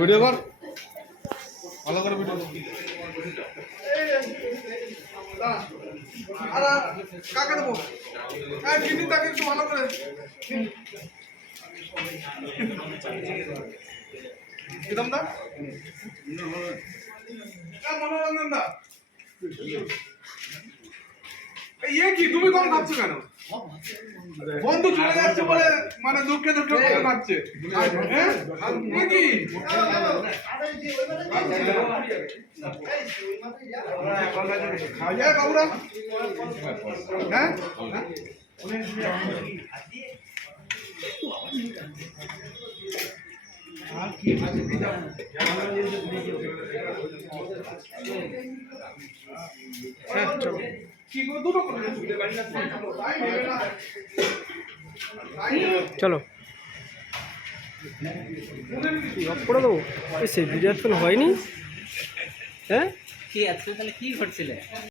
Video কর, ভালো করে ভিডিও কর। কাকে দেবো? হ্যাঁ কিন্তু তাকে একটু ভালো করে কিরম দা মনোরঞ্জন দা ইয়ে কি তুমি কম ভাবছো কেন? বন্ধু চলে যাচ্ছে বলে মানে দুঃখে দুঃখে ভাবছে কি বাবুরা? হ্যাঁ চলো করে দেবো। সেই ভিডিও হয়নি। হ্যাঁ, কি আজকে তাহলে কি ঘটছিল?